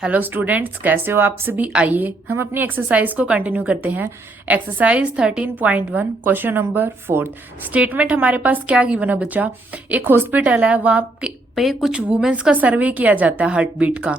Hello students, कैसे हो आप सभी। आइए हम अपनी एक्सरसाइज को कंटिन्यू करते हैं। Exercise 13.1 question number 4। स्टेटमेंट हमारे पास क्या गिवन है बच्चा। एक हॉस्पिटल है, वहां पे कुछ वुमेन्स का सर्वे किया जाता है हार्ट बीट का।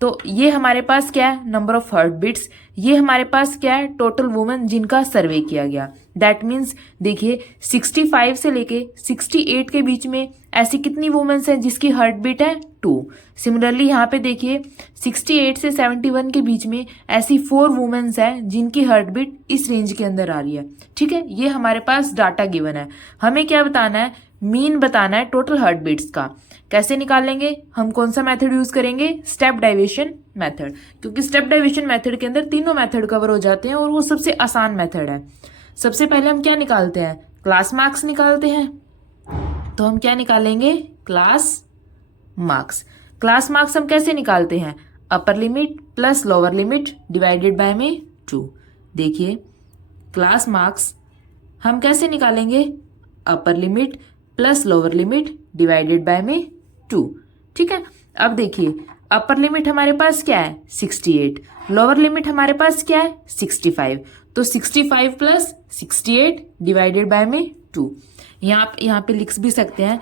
तो ये हमारे पास क्या है, नंबर ऑफ हार्ट बीट्स। ये हमारे पास क्या है, टोटल वुमेन जिनका सर्वे किया गया। दैट मीन्स देखिए 65 से लेके 68 के बीच में ऐसी कितनी वुमेन्स हैं जिसकी हार्ट बीट है 2। सिमिलरली यहाँ पे देखिए 68 से 71 के बीच में ऐसी 4 वुमेन्स हैं जिनकी हार्ट बीट इस रेंज के अंदर आ रही है। ठीक है, ये हमारे पास डाटा गिवन है। हमें क्या बताना है, मीन बताना है टोटल हार्ट बीट्स का। कैसे निकालेंगे हम, कौन सा मेथड यूज करेंगे, स्टेप डाइविएशन मेथड। क्योंकि स्टेप डाइविएशन मेथड के अंदर तीनों मेथड कवर हो जाते हैं और वो सबसे आसान मेथड है। सबसे पहले हम क्या निकालते हैं, क्लास मार्क्स निकालते हैं। तो हम क्या निकालेंगे, क्लास मार्क्स। क्लास मार्क्स हम कैसे निकालते हैं, upper limit plus lower limit divided by में 2। देखिए क्लास मार्क्स हम कैसे निकालेंगे, upper limit plus lower limit divided by में 2। ठीक है, अब देखिए अपर लिमिट हमारे पास क्या है 68, लोअर लिमिट हमारे पास क्या है 65। तो 65 प्लस 68 डिवाइडेड बाय में 2। यहाँ पे लिख भी सकते हैं,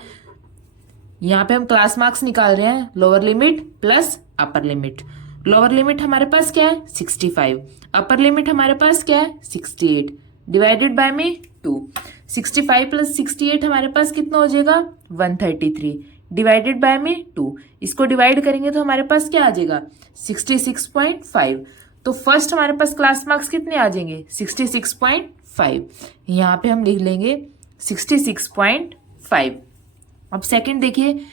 यहाँ पे हम क्लास मार्क्स निकाल रहे हैं, lower limit plus upper limit. Lower limit हमारे पास क्या है 65, अपर लिमिट हमारे पास क्या है 68 डिवाइडेड बाय में 2। 65 प्लस 68 हमारे पास कितना हो जाएगा 133 डिवाइडेड बाय में 2। इसको डिवाइड करेंगे तो हमारे पास क्या आ जाएगा 66.5। तो फर्स्ट हमारे पास क्लास मार्क्स कितने आ जाएंगे 66.5। यहाँ पे हम लिख लेंगे 66.5। अब सेकंड देखिए,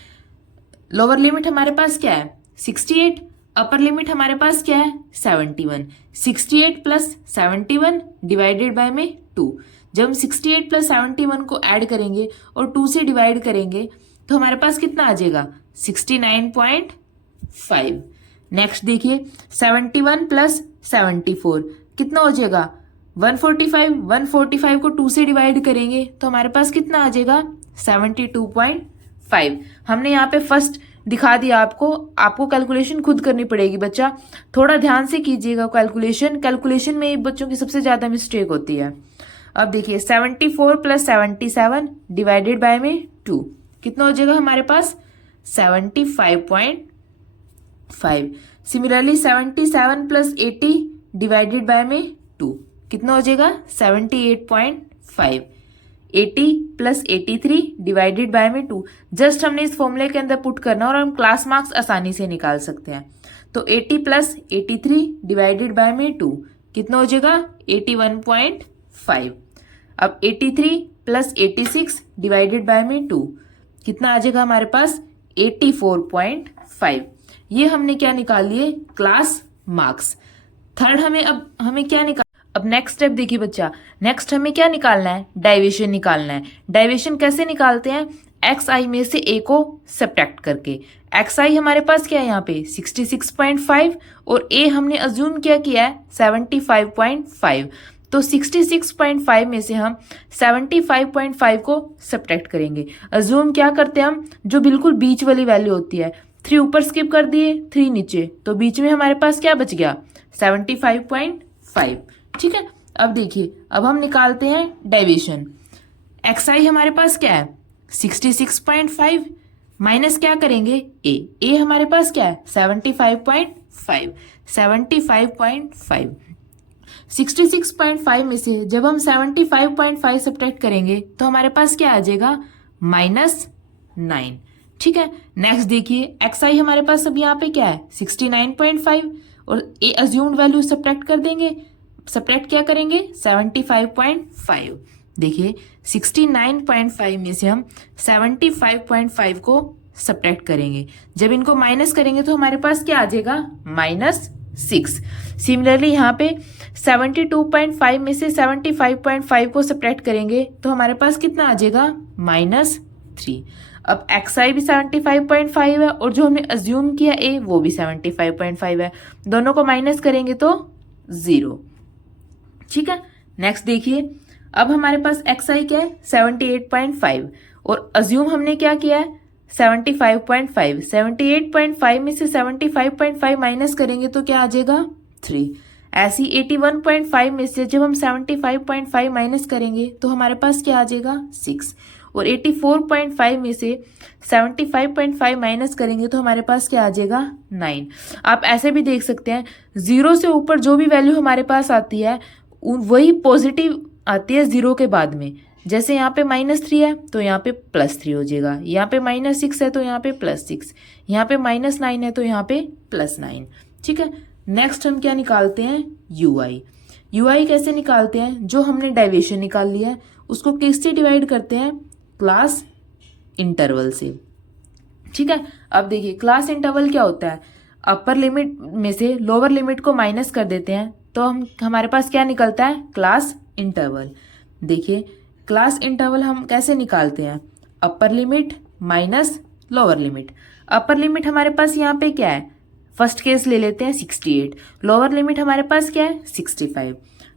लोअर लिमिट हमारे पास क्या है 68, अपर लिमिट हमारे पास क्या है 71। 68 प्लस 71 डिवाइडेड बाय में 2। जब हम 68 प्लस 71 को ऐड करेंगे और 2 से डिवाइड करेंगे तो हमारे पास कितना आ जाएगा 69.5। नेक्स्ट देखिए 71 प्लस 74 कितना हो जाएगा 145। 145 को 2 से डिवाइड करेंगे तो हमारे पास कितना आ जाएगा 72.5। हमने यहाँ पे फर्स्ट दिखा दिया आपको कैलकुलेशन खुद करनी पड़ेगी बच्चा, थोड़ा ध्यान से कीजिएगा कैलकुलेशन में बच्चों की सबसे ज्यादा मिस्टेक होती है। अब देखिए 74 प्लस 77 डिवाइडेड बाय में 2 कितना हो जाएगा हमारे पास 75.5। सिमिलरली 77 प्लस 80 डिवाइडेड बाय में 2 कितना हो जाएगा 78.5। 80 प्लस 83 डिवाइडेड बाय में 2। जस्ट हमने इस फॉर्मूले के अंदर पुट करना और हम क्लास मार्क्स आसानी से निकाल सकते हैं। तो 80 प्लस 83 डिवाइडेड बाय में 2 कितना हो जाएगा 81.5। अब 83 प्लस 86 डिवाइडेड बाय में 2 कितना आ जाएगा हमारे पास 84.5। ये हमने क्या निकाल लिए, क्लास मार्क्स। थर्ड हमें क्या निकाल, अब नेक्स्ट स्टेप देखिए बच्चा, नेक्स्ट हमें क्या निकालना है, डाइविएशन निकालना है। डाइविएशन कैसे निकालते हैं, एक्स आई में से ए को सब्ट्रैक्ट करके। एक्स आई हमारे पास क्या है यहाँ पे 66.5 और ए हमने अज्यूम किया है 75.5। तो 66.5 में से हम 75.5 को सब्ट्रैक्ट करेंगे। अज्यूम क्या करते हैं हम, जो बिल्कुल बीच वाली वैल्यू होती है, 3 ऊपर स्किप कर दिए 3 नीचे, तो बीच में हमारे पास क्या बच गया 75.5। ठीक है, अब देखिए अब हम निकालते हैं डेविएशन। एक्स आई हमारे पास क्या है 66.5 माइनस क्या करेंगे ए हमारे पास क्या है 75.5। 66.5 में से जब हम 75.5 सब्ट्रैक्ट करेंगे तो हमारे पास क्या आ जाएगा -9। ठीक है, नेक्स्ट देखिए एक्स आई हमारे पास अब यहाँ पे क्या है 69.5 और ए अज्यूम्ड वैल्यू सब्ट्रैक्ट कर देंगे। सब्ट्रैक्ट क्या करेंगे 75.5। देखिए 69.5 में से हम 75.5 को सब्ट्रैक्ट करेंगे। जब इनको माइनस करेंगे तो हमारे पास क्या आ जाएगा -6। सिमिलरली यहाँ पे 72.5 में से 75.5 को सब्ट्रैक्ट करेंगे तो हमारे पास कितना आ जाएगा -3। अब एक्स आई भी 75.5 है और जो हमने अज्यूम किया ए वो भी 75.5 है, दोनों को माइनस करेंगे तो 0। ठीक है, नेक्स्ट देखिए अब हमारे पास एक्स आई क्या है 78.5 और अज्यूम हमने क्या किया है 75.5, 78.5 में से 75.5 माइनस करेंगे तो क्या आ जाएगा 3। ऐसी 81.5 में से जब हम 75.5 माइनस करेंगे तो हमारे पास क्या आ जाएगा 6। और 84.5 में से 75.5 माइनस करेंगे तो हमारे पास क्या आ जाएगा 9। आप ऐसे भी देख सकते हैं, जीरो से ऊपर जो भी वैल्यू हमारे पास आती है वही पॉजिटिव आती है जीरो के बाद में। जैसे यहाँ पे -3 है तो यहाँ पे +3 हो जाएगा, यहाँ पे -6 है तो यहाँ पे +6, यहाँ पे -9 है तो यहाँ पे +9। ठीक है, नेक्स्ट हम क्या निकालते हैं ui। ui कैसे निकालते हैं, जो हमने डेविएशन निकाल लिया है उसको किससे डिवाइड करते हैं, क्लास इंटरवल से। ठीक है, अब देखिए क्लास इंटरवल क्या होता है, अपर लिमिट में से लोअर लिमिट को माइनस कर देते हैं तो हमारे पास क्या निकलता है क्लास इंटरवल। देखिए क्लास इंटरवल हम कैसे निकालते हैं, upper limit minus lower limit. Upper limit हमारे पास यहाँ पे क्या है, फर्स्ट केस ले लेते हैं 68, लोअर लिमिट हमारे पास क्या है 65।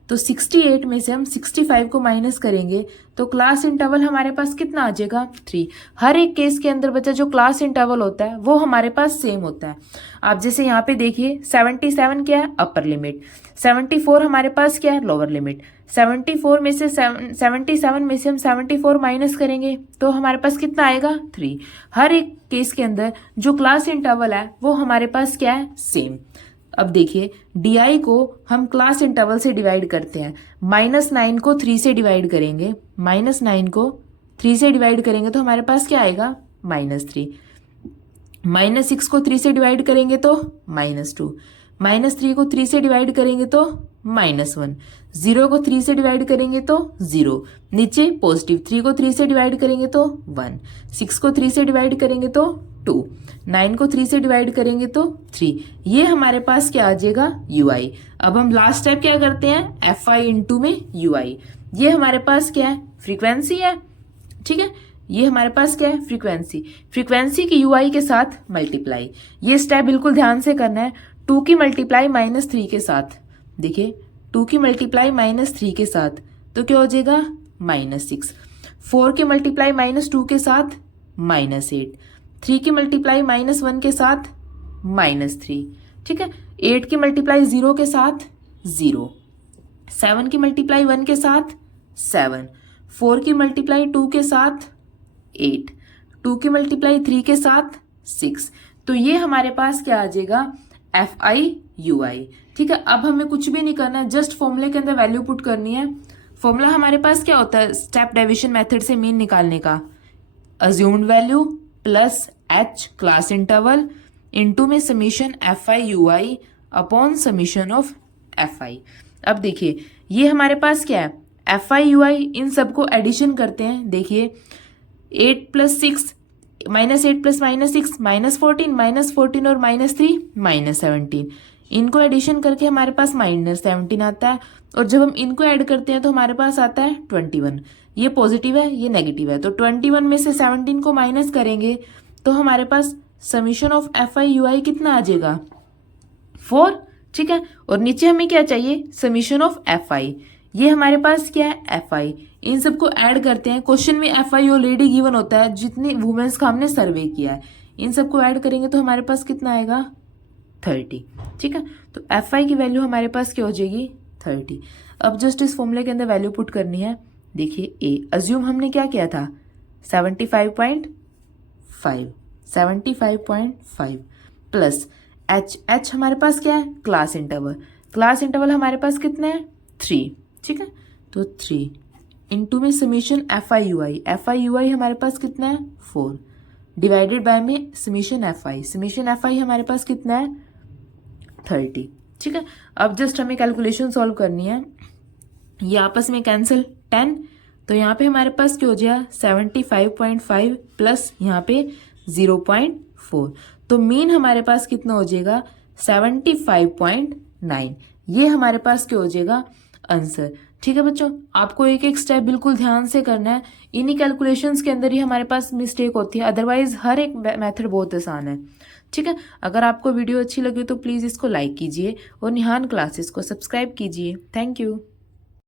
तो 68 में से हम 65 को माइनस करेंगे तो क्लास इंटरवल हमारे पास कितना आ जाएगा 3। हर एक केस के अंदर बच्चा जो क्लास इंटरवल होता है वो हमारे पास सेम होता है। आप जैसे यहाँ पे देखिए 77 क्या है अपर लिमिट, 74 हमारे पास क्या है लोअर लिमिट। 74 में से 77 में से हम 74 माइनस करेंगे तो हमारे पास कितना आएगा 3। हर एक केस के अंदर जो क्लास इंटरवल है वो हमारे पास क्या है सेम। अब देखिए डी को हम क्लास इंटरवल से डिवाइड करते हैं, -9 को 3 से डिवाइड करेंगे, -9 को 3 से डिवाइड करेंगे तो हमारे पास क्या आएगा -3। -6 को 3 से डिवाइड करेंगे तो -2, -3 को 3 से डिवाइड करेंगे तो -1, 0 को 3 से डिवाइड करेंगे तो 0, नीचे पॉजिटिव 3 को 3 से डिवाइड करेंगे तो 1, 6 को 3 से डिवाइड करेंगे तो 2, 9 को 3 से डिवाइड करेंगे तो 3। ये हमारे पास क्या आ जाएगा ui। अब हम लास्ट स्टेप क्या करते हैं fi इंटू में ui। ये हमारे पास क्या है फ्रीक्वेंसी है। ठीक है, ये हमारे पास क्या है फ्रीक्वेंसी, फ्रीक्वेंसी की ui के साथ मल्टीप्लाई। ये स्टेप बिल्कुल ध्यान से करना है, 2 की मल्टीप्लाई -3 के साथ। देखिए 2 की मल्टीप्लाई -3 के साथ तो क्या हो जाएगा -6, 4 की मल्टीप्लाई -2 के साथ -8, 3 की मल्टीप्लाई -1 के साथ -3। ठीक है, 8 की मल्टीप्लाई 0 के साथ 0, 7 की मल्टीप्लाई 1 के साथ 7, 4 की मल्टीप्लाई 2 के साथ 8, 2 की मल्टीप्लाई 3 के साथ 6। तो ये हमारे पास क्या आ जाएगा FI/UI। ठीक है, अब हमें कुछ भी नहीं करना है, जस्ट फॉर्मूले के अंदर वैल्यू पुट करनी है। फॉर्मूला हमारे पास क्या होता है स्टेप डेविएशन मेथड से मीन निकालने का, assumed value plus h class interval into में summation FI/UI upon summation of FI। अब देखिए ये हमारे पास क्या है FI/UI, इन सबको एडिशन करते हैं। देखिए 8 + 6 -8 + -6 -14 -14 और -3 -17, इनको एडिशन करके हमारे पास -17 आता है। और जब हम इनको ऐड करते हैं तो हमारे पास आता है 21। ये पॉजिटिव है ये नेगेटिव है, तो 21 में से 17 को माइनस करेंगे तो हमारे पास समीशन ऑफ FI/UI कितना आ जाएगा 4। ठीक है, और नीचे हमें क्या चाहिए समीशन ऑफ FI। ये हमारे पास क्या है FI, इन सबको ऐड करते हैं। क्वेश्चन में FI ऑलरेडी गिवन होता है, जितने वुमेन्स का हमने सर्वे किया है इन सबको ऐड करेंगे तो हमारे पास कितना आएगा 30। ठीक है, तो FI की वैल्यू हमारे पास क्या हो जाएगी 30। अब जस्ट इस फॉर्मूले के अंदर वैल्यू पुट करनी है। देखिए A अज्यूम हमने क्या किया था 75.5 प्लस H हमारे पास क्या है क्लास इंटरवल, क्लास इंटरवल हमारे पास कितना है 3। ठीक है, तो 3 इंटू में समीशन FI/UI हमारे पास कितना है 4 डिवाइडेड बाय में समीशन FI हमारे पास कितना है 30। ठीक है, अब जस्ट हमें कैलकुलेशन सॉल्व करनी है। ये आपस में कैंसिल 10, तो यहाँ पे हमारे पास क्या हो जाएगा 75.5 प्लस यहाँ पे 0.4, तो मीन हमारे पास कितना हो जाएगा 75.9। ये हमारे पास क्या हो जाएगा आंसर। ठीक है बच्चों, आपको एक एक स्टेप बिल्कुल ध्यान से करना है, इन्हीं कैलकुलेशंस के अंदर ही हमारे पास मिस्टेक होती है, अदरवाइज हर एक मेथड बहुत आसान है। ठीक है, अगर आपको वीडियो अच्छी लगी तो प्लीज़ इसको लाइक कीजिए और निहान क्लासेस को सब्सक्राइब कीजिए। Thank you.